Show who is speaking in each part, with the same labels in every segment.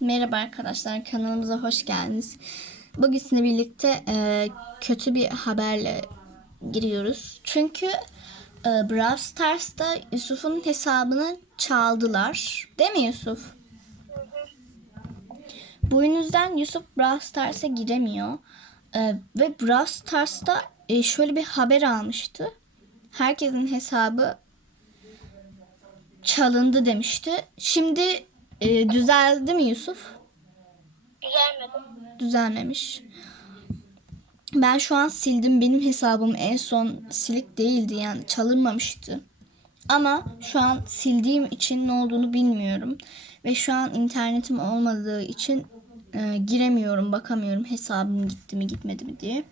Speaker 1: Merhaba arkadaşlar kanalımıza hoş geldiniz. Bugün sizinle birlikte e, kötü bir haberle giriyoruz. Çünkü e, Brawl Stars'ta Yusuf'un hesabını çaldılar. Değil mi Yusuf? Bu yüzden Yusuf Brawl Stars'a giremiyor. E, ve Brawl Stars'ta e, şöyle bir haber almıştı. Herkesin hesabı çalındı demişti. Şimdi e, düzeldi mi Yusuf?
Speaker 2: Güzelmedi.
Speaker 1: Düzelmemiş. Ben şu an sildim. Benim hesabım en son silik değildi yani çalınmamıştı. Ama şu an sildiğim için ne olduğunu bilmiyorum. Ve şu an internetim olmadığı için e, giremiyorum, bakamıyorum hesabım gitti mi gitmedi mi diye.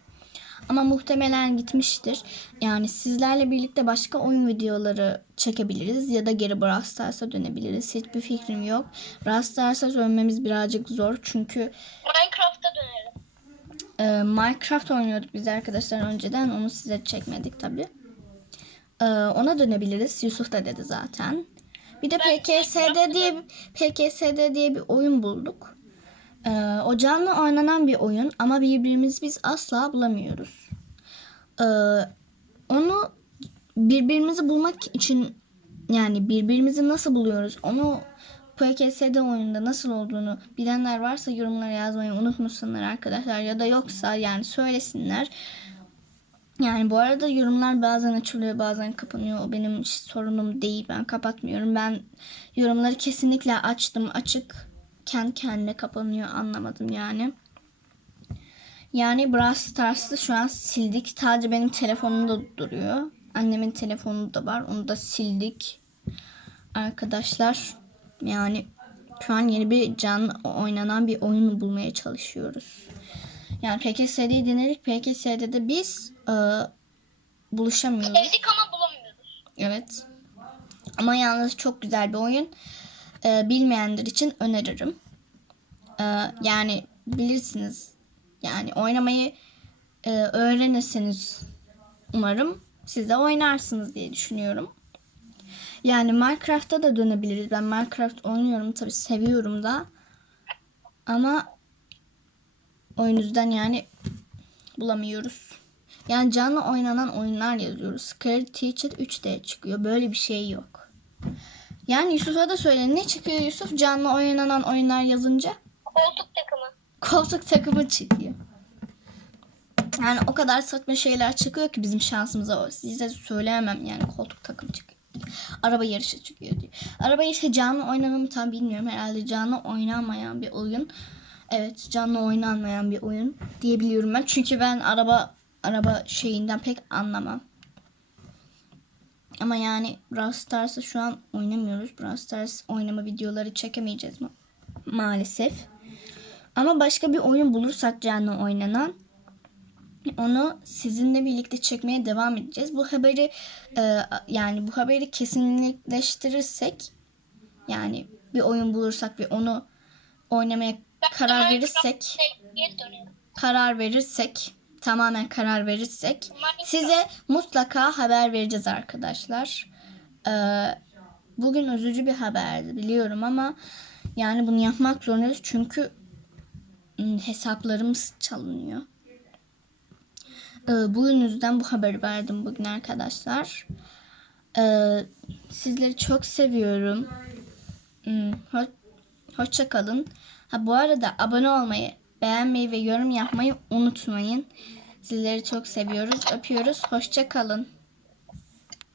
Speaker 1: Ama muhtemelen gitmiştir. Yani sizlerle birlikte başka oyun videoları çekebiliriz ya da geri Brawl Stars'a dönebiliriz. Hiçbir fikrim yok. Brawl Stars'a dönmemiz birazcık zor çünkü
Speaker 2: Minecraft'a dönelim.
Speaker 1: e, Minecraft oynuyorduk biz arkadaşlar önceden. Onu size çekmedik tabi. ona dönebiliriz. Yusuf da dedi zaten. Bir de PKSD diye PKSD diye bir oyun bulduk. E, o canlı oynanan bir oyun ama birbirimizi biz asla bulamıyoruz. E, onu birbirimizi bulmak için yani birbirimizi nasıl buluyoruz onu PKS'de oyunda nasıl olduğunu bilenler varsa yorumlara yazmayı unutmasınlar arkadaşlar ya da yoksa yani söylesinler. Yani bu arada yorumlar bazen açılıyor bazen kapanıyor. O benim sorunum değil. Ben kapatmıyorum. Ben yorumları kesinlikle açtım. Açık kendi kendine kapanıyor anlamadım yani. Yani Brawl Stars'ı şu an sildik. Sadece benim telefonumda duruyor. Annemin telefonu da var. Onu da sildik. Arkadaşlar yani şu an yeni bir canlı oynanan bir oyun bulmaya çalışıyoruz. Yani PKS'yi denedik. PKS'de de biz e, buluşamıyoruz.
Speaker 2: Sevdik ama bulamıyoruz.
Speaker 1: Evet. Ama yalnız çok güzel bir oyun. Ee, bilmeyenler için öneririm. Ee, yani bilirsiniz. Yani oynamayı e, öğrenirsiniz umarım. Siz de oynarsınız diye düşünüyorum. Yani Minecraft'ta da dönebiliriz. Ben Minecraft oynuyorum tabii seviyorum da. Ama oyun yüzden yani bulamıyoruz. Yani canlı oynanan oyunlar yazıyoruz. Scary Teacher 3D çıkıyor. Böyle bir şey yok. Yani Yusuf'a da söyle. Ne çıkıyor Yusuf canlı oynanan oyunlar yazınca?
Speaker 2: Koltuk takımı.
Speaker 1: Koltuk takımı çıkıyor. Yani o kadar saçma şeyler çıkıyor ki bizim şansımıza. Size söyleyemem yani koltuk takımı çıkıyor. Araba yarışı çıkıyor diyor. Araba yarışı canlı oynanır mı tam bilmiyorum. Herhalde canlı oynanmayan bir oyun. Evet canlı oynanmayan bir oyun diyebiliyorum ben. Çünkü ben araba araba şeyinden pek anlamam. Ama yani Brawl Stars'ı şu an oynamıyoruz. Brawl Stars oynama videoları çekemeyeceğiz ma- maalesef. Ama başka bir oyun bulursak canlı oynanan onu sizinle birlikte çekmeye devam edeceğiz. Bu haberi e, yani bu haberi kesinleştirirsek yani bir oyun bulursak ve onu oynamaya karar verirsek karar verirsek tamamen karar verirsek size mutlaka haber vereceğiz arkadaşlar. Ee, bugün üzücü bir haberdi biliyorum ama yani bunu yapmak zorundayız çünkü hesaplarımız çalınıyor. Ee, bu yüzden bu haberi verdim bugün arkadaşlar. Ee, sizleri çok seviyorum. Hmm, ho- hoşça kalın. Ha bu arada abone olmayı, beğenmeyi ve yorum yapmayı unutmayın. Sizleri çok seviyoruz, öpüyoruz. Hoşça kalın.